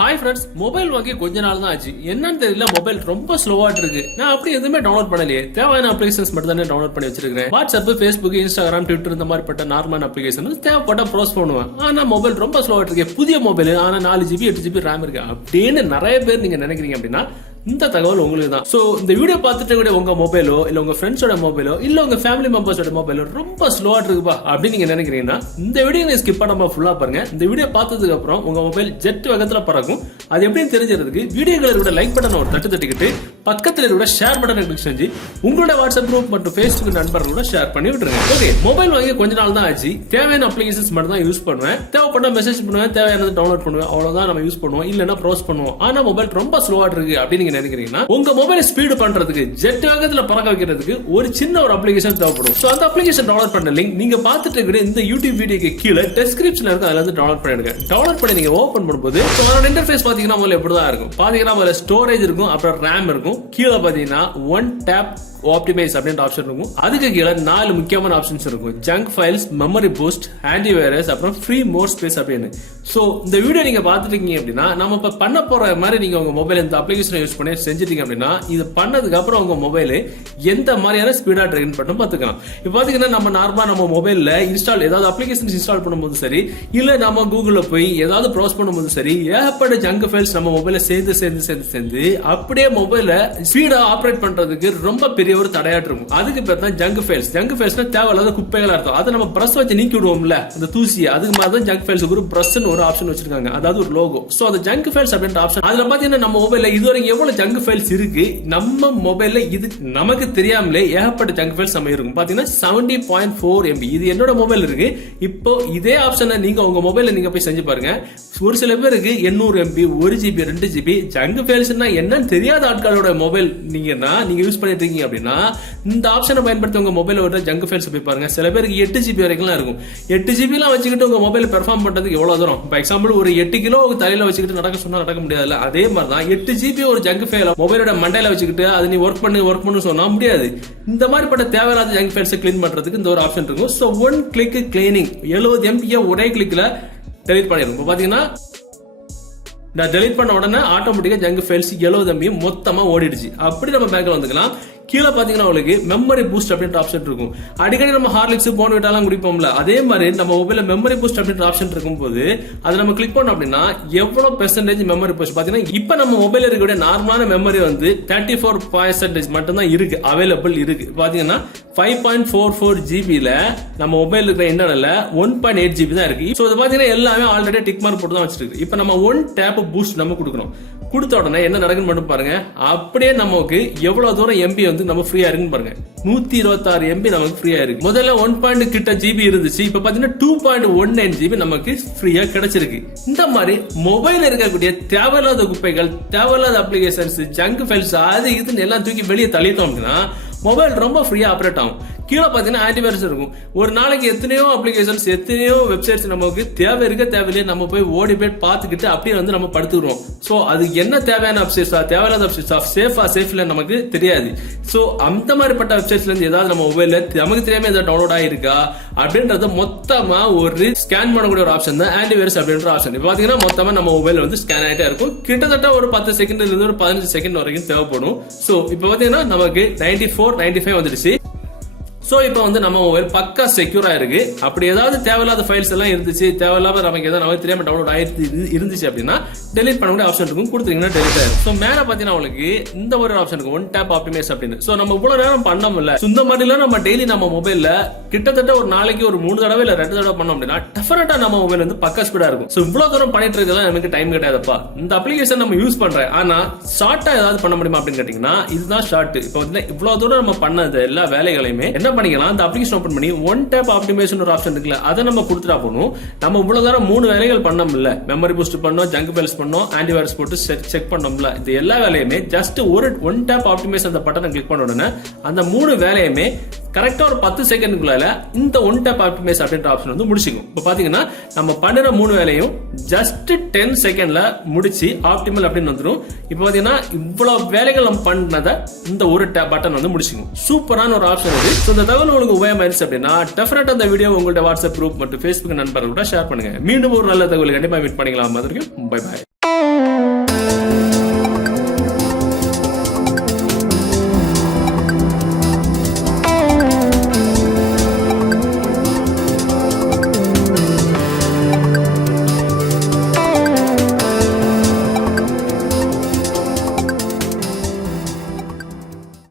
Hi friends, mobile வாங்கி கொஞ்ச நாள் தான் ஆச்சு. என்னன்னு தெரியல, மொபைல் ரொம்ப ஸ்லோவா இருக்கு. நான் அப்படி எதுவுமே டவுன்லோட் பண்ணலையே. தேவையான அப்ளிகேஷன்ஸ் மட்டும் தானே டவுன்லோட் பண்ணி வச்சிருக்கேன். வாட்ஸ்அப், ஃபேஸ்புக், இன்ஸ்டாகிராம், ட்விட்டர் இந்த மாதிரிப்பட்ட நார்மலான அப்ளிகேஷன் தேவைப்பட்ட ப்ரோஸ் பண்ணுவேன். ஆனா மொபைல் ரொம்ப ஸ்லோவா இருக்கு. புதிய மொபைல், ஆனா 4GB 8GB RAM இருக்கு அப்படின்னு நிறைய பேர் நீங்க நினைக்கிறீங்க. அப்படின்னா இந்த தகவல் உங்களுக்கு தான். சோ இந்த வீடியோ பார்த்துட்டு கூட உங்க மொபைலோ இல்ல உங்க ஃப்ரெண்ட்ஸோட மொபைலோ இல்ல உங்க ஃபேமிலி மெம்பர்ஸோட மொபைலோ ரொம்ப ஸ்லோவா இருக்குப்பா அப்படின்னு நீங்க நினைக்கிறீங்கன்னா இந்த வீடியோ ஸ்கிப் பண்ணாம ஃபுல்லா பாருங்க. இந்த வீடியோ பார்த்ததுக்கு அப்புறம் உங்க மொபைல் ஜெட் வேகத்துல பறக்கும். அது எப்படின்னு தெரிஞ்சிருக்கிறதுக்கு வீடியோக்களோட லைக் பட்டனை ஒரு தட்டிக்கிட்டு பக்கத்துல கூட ஷேர் பட்டனை கிளிக் செஞ்சு உங்களோட வாட்ஸ்அப் குரூப் மற்றும் ஃபேஸ்புக் நண்பர்களோட ஷேர் பண்ணி விட்டுருங்க. ஓகே, மொபைல் வாங்கி கொஞ்ச நாள் தான் ஆச்சு. தேவையான அப்ளிகேஷன்ஸ் மட்டும் தான் யூஸ் பண்ணுவேன். தேவைப்பட்ட மெசேஜ் பண்ணுவேன், தேவையானது டவுன்லோட் பண்ணுவேன். அவ்வளவுதான் நம்ம யூஸ் பண்ணுவோம். இல்லன்னா ப்ரோஸ் பண்ணுவோம். ஆனா மொபைல் ரொம்ப ஸ்லோவா இருக்கு அப்படின்னு நீங்க நினைக்கிறீங்கன்னா உங்க மொபைல் ஸ்பீடு பண்றதுக்கு ஜெட் வேகத்துல பறக்க வைக்கிறதுக்கு ஒரு சின்ன ஒரு அப்ளிகேஷன் தேவைப்படும். சோ அந்த அப்ளிகேஷன் டவுன்லோட் பண்ண லிங்க் நீங்க பார்த்துட்டு இருக்கிற இந்த யூடியூப் வீடியோக்கு கீழே டிஸ்கிரிப்ஷன்ல இருக்கு. அதுல இருந்து டவுன்லோட் பண்ணிடுங்க. டவுன்லோட் பண்ணி நீங்க ஓபன் பண்ணும்போது அதோட இன்டர்ஃபேஸ் பாத்தீங்கன்னா முதல்ல எப்படிதான் இருக்கும். பாத்தீங்கன்னா முதல்ல ஸ்டோரேஜ் இருக்கும், அப்புறம் RAM இருக்கும். கீழே பாத்தீங்கன்னா ஒன் டேப் ஆப்டிமைஸ் அப்படின்ற ஆப்ஷன் இருக்கும். அதுக்கு கீழே 4 முக்கியமான ஆப்ஷன்ஸ் இருக்கும். Junk files, memory boost, antivirus, அப்புறம் ஃப்ரீ மோர் ஸ்பேஸ் அப்படின்னு. சோ இந்த வீடியோ நீங்க பாத்துட்டு இருக்கீங்க அப்படின்னா நம்ம இப்ப பண்ண போற மாதிரி நீங்க உங்க மொபைல் இந்த அப்ளிகேஷன் யூஸ் பண்ணி செஞ்சிட்டீங்க அப்படின்னா இது பண்ணதுக்கு அப்புறம் உங்க மொபைல் எந்த மாதிரியான ஸ்பீடா ட்ரெயின் பண்ணி பாத்துக்கலாம். இப்ப பாத்தீங்கன்னா நம்ம நார்மலா நம்ம மொபைல்ல இன்ஸ்டால் ஏதாவது அப்ளிகேஷன் இன்ஸ்டால் பண்ணும்போது சரி, இல்ல நம்ம கூகுள்ல போய் ஏதாவது ப்ரௌஸ் பண்ணும்போது சரி, ஏகப்பட்ட ஜங்க் ஃபைல்ஸ் நம்ம மொபைல சேர்ந்து அப்படியே மொபைல ஸ்பீடா ஆப்ரேட் பண்றதுக்கு ரொம்ப பெரிய ஒரு தடையாட்டு இருக்கும். அதுக்கு பேர் தான் ஜங்க் ஃபைல்ஸ். ஜங்க் ஃபைல்ஸ்னா தேவையில்லாத குப்பைகளா இருக்கும். அதை நம்ம பிரஷ் வச்சு நீக்கி விடுவோம்ல, அந்த தூசியை. அதுக்கு மாதிரி தான் ஜங்க் ஃபைல்ஸ் ஒரு பிரஷ்னு ஒரு ஆப்ஷன் வச்சிருக்காங்க, அதாவது ஒரு லோகோ. சோ அந்த ஜங்க் ஃபைல்ஸ் அப்படின்ற ஆப்ஷன் அதுல பாத்தீங்கன்னா நம்ம மொபைல்ல இதுவரைக்கும் எவ்வளவு ஜங்க் ஃபைல்ஸ் இருக்கு, நம்ம மொபைல்ல இது நமக்கு தெரியாமலே ஏகப்பட்ட ஜங்க் ஃபைல்ஸ் நம்ம இருக்கும். பாத்தீங்கன்னா 70.4 MB இது என்னோட மொபைல் இருக்கு. இப்போ இதே ஆப்ஷனை நீங்க உங்க மொபைல்ல நீங்க போய் செஞ்சு பாருங்க. ஒரு சில பேருக்கு 800 MB 1GB 2GB ஜங்க் ஃபைல்ஸ்னா என்னன்னு தெரியாத ஆட்களோட மொபைல் நீங்க யூஸ் பண்ணிட்டு இருக்கீங்க அப்படின்னா இந்த ஆப்ஷனை பயன்படுத்தி உங்க மொபைல் ஒரு ஜங்க் ஃபைல்ஸ் போய் பாருங்க. சில பேருக்கு 8GB வரைக்கும் இருக்கும். 8GB எல்லாம் வச்சுக்கிட்டு உங்க மொபைல் பெர்ஃபார்ம் பண்றதுக்கு எவ்வளவு தூரம். ஃபார் எக்ஸாம்பிள் ஒரு 8 கிலோ தலையில வச்சுக்கிட்டு நடக்க சொன்னா நடக்க முடியாதுல்ல. அதே மாதிரி தான் 8GB ஒரு ஜங்க் ஃபைல் மொபைலோட மண்டையில வச்சுக்கிட்டு அது நீ ஒர்க் பண்ணு சொன்னா முடியாது. இந்த மாதிரிப்பட்ட தேவையில்லாத ஜங்க் ஃபைல்ஸ் கிளீன் பண்றதுக்கு இந்த ஒரு ஆப்ஷன் இருக்கும். So one click cleaning 70 MB ஒரே கிளிக்ல டெலிட் பண்ணிடும். பாத்தீங்கன்னா நான் டெலிட் பண்ண உடனே ஆட்டோமேட்டிக்கா ஜங்க் ஃபைல்ஸ் 70 MB மொத்தமா ஓடிடுச்சு. அப்படி நம்ம பேக்ல வந்துக்கலாம். கீழே பாத்தீங்கன்னா உங்களுக்கு மெமரி பூஸ்ட் அப்படின்ற ஆப்ஷன் இருக்கும். அடிக்கடி நம்ம ஹார்லிக்ஸ் போன்விட்டாலாம் குடிப்போம்ல, அதே மாதிரி நம்ம மொபைல்ல மெமரி பூஸ்ட் அப்படின்ற ஆப்ஷன் இருக்கும்போது அதை நம்ம கிளிக் பண்ணோம் அப்படின்னா எவ்வளவு பெர்சன்டேஜ் மெமரி பூஸ்ட் பாத்தீங்கன்னா இப்ப நம்ம மொபைல் இருக்கக்கூடிய நார்மலான மெமரி வந்து 34% மட்டும் தான் இருக்கு, அவைலபிள் இருக்கு. பாத்தீங்கன்னா 5.44 GB நம்ம மொபைல் இருக்கிற இன்டர்னல்ல 1.8 GB தான் இருக்கு. சோ இது பாத்தீங்கன்னா எல்லாமே ஆல்ரெடி டிக் மார்க் போட்டு தான் வச்சிருக்கு. இப்ப நம்ம ஒன் டேப் பூஸ்ட் நம்ம கொடுக்கணும். கொடுத்த உடனே என்ன நடக்குன்னு மட்டும் பாருங்க. அப்படியே நமக்கு எவ்வளவு தூரம் MB வந்து நம்ம ஃப்ரீயா இருக்குன்னு பாருங்க. 126 MB நமக்கு ஃப்ரீயா இருக்கு. முதல்ல 1. கிட்ட GB இருந்துச்சு. இப்ப பாத்தீங்கன்னா 2.19 GB நமக்கு ஃப்ரீயா கிடைச்சிருக்கு. இந்த மாதிரி மொபைல் இருக்கக்கூடிய தேவையில்லாத குப்பைகள், தேவையில்லாத அப்ளிகேஷன்ஸ், ஜங்க் ஃபைல்ஸ் அது இதுன்னு எல்லாம் தூக்கி வெளியே தள்ளிட்டோம் அப்படின்னா மொபைல் ரொம்ப ஃப்ரீயா ஆப்ரேட் ஆகும். கீழே பாத்தீங்கன்னா ஆன்டிவைரஸ் இருக்கும். ஒரு நாளைக்கு எத்தனையோ அப்ளிகேஷன்ஸ், எத்தனையோ வெப்சைட்ஸ் நமக்கு தேவையில்லையே நம்ம போய் ஓடி போய் பார்த்துக்கிட்டு அப்படியே வந்து நம்ம படுத்துக்கிறோம். சோ அது என்ன தேவையான வெப்சைட்ஸா தேவையில்லாத வெப்சைட்ஸா சேஃப்ல நமக்கு தெரியாது. சோ அந்த மாதிரிப்பட்ட வெப்சைட்ஸ்ல இருந்து ஏதாவது நம்ம மொபைல்ல நமக்கு தெரியாம ஏதாவது டவுன்லோட் ஆயிருக்கா அப்படின்றத மொத்தமா ஒரு ஸ்கேன் பண்ணக்கூடிய ஒரு ஆப்ஷன் தான் ஆன்டிவைரஸ் அப்படின்ற ஆப்ஷன். இப்ப பாத்தீங்கன்னா மொத்தமா நம்ம மொபைல் வந்து ஸ்கேன் ஆயிட்டே இருக்கும். கிட்டத்தட்ட ஒரு 10 செகண்ட்ல இருந்து ஒரு 15 செகண்ட் வரைக்கும் தேவைப்படும். சோ இப்ப பாத்தீங்கன்னா நமக்கு 94-95 வந்துடுச்சு. சோ இப்போ வந்து நம்ம மொபைல் பக்கா செக்யூரா இருக்கு. அப்படி ஏதாவது தேவையில்லாத ஃபைல்ஸ் எல்லாம் இருந்துச்சு, தேவையில்லாம நமக்கு ஏதாவது நமக்கு தெரியாம டவுன்லோட் ஆயிடுச்சு இருந்துச்சு அப்படின்னா டெலிட் பண்ணக்கூடிய ஆப்ஷன் இருக்கும். கொடுத்தீங்கன்னா டெலிட் ஆயிடும். சோ மேல பாத்தீங்கன்னா உங்களுக்கு இந்த ஒரு ஆப்ஷன் இருக்கும், ஒன் டேப் ஆப்டிமைஸ் அப்படின்னு. சோ நம்ம இவ்வளவு நேரம் பண்ணோம்ல, இந்த மாதிரிலாம் நம்ம டெய்லி நம்ம மொபைல்ல கிட்டத்தட்ட ஒரு நாளைக்கு ஒரு 3 தடவை இல்ல 2 தடவை பண்ணோம் அப்படின்னா டெஃபினட்டா நம்ம மொபைல் வந்து பக்கா ஸ்பீடா இருக்கும். சோ இவ்வளவு தூரம் பண்ணிட்டு இருக்கலாம் எனக்கு டைம் கிடையாதுப்பா. இந்த அப்ளிகேஷன் நம்ம யூஸ் பண்றேன், ஆனா ஷார்ட்டா ஏதாவது பண்ண முடியுமா அப்படின்னு கேட்டீங்கன்னா இதுதான் ஷார்ட். இப்போ வந்து இவ்வளவு தூரம் நம்ம பண்ணது எல்லா வேலைகளையுமே என்ன பண்ணிக்கலாம், அந்த அப்ளிகேஷன் ஓபன் பண்ணி ஒன் டேப் ஆப்டிமைசேஷன் ஒரு ஆப்ஷன் இருக்குல்ல, அதை நம்ம கொடுத்துட்டா போதும். நம்ம இவ்வளவு தூரம் 3 வேலைகள் பண்ணோம்ல, மெமரி பூஸ்ட் பண்ணோம், ஜங்க் ஃபைல்ஸ் பண்ணோம், ஆன்டிவைரஸ் போட்டு செக் பண்ணோம்ல, இது எல்லா வேலையுமே ஜஸ்ட் ஒரு ஒன் டேப் ஆப்டிமைஸ் அந்த பட்டனை கிளிக் பண்ண உடனே அந்த 3 வேலையுமே கரெக்டா ஒரு 10 செகண்டுக்குள்ள இந்த ஒன் டேப் ஆப்டிமைஸ் அப்படின்ற ஆப்ஷன் வந்து முடிச்சுக்கும். இப்ப பாத்தீங்கன்னா நம்ம பண்ணுற 3 வேலையும் ஜஸ்ட் 10 செகண்ட்ல முடிச்சு ஆப்டிமல் அப்படின்னு வந்துடும். இப்ப பாத்தீங்கன்னா இவ்வளவு வேலைகள் நம்ம பண்ணதை இந்த ஒரு பட்டன் வந்து முடிச்சுக்கும். சூப்பரான ஒரு ஆப்ஷன் இது. இந்த தகவல் உங்களுக்கு உபயோகமாயிருச்சு அப்படின்னா டெஃபினட்டா இந்த வீடியோ உங்களோட வாட்ஸ்அப் குரூப் மற்றும் ஃபேஸ்புக் நண்பர்களோட ஷேர் பண்ணுங்க. மீண்டும் ஒரு நல்ல தகவல் கண்டிப்பா மீட் பண்ணிக்கலாம். Bye by.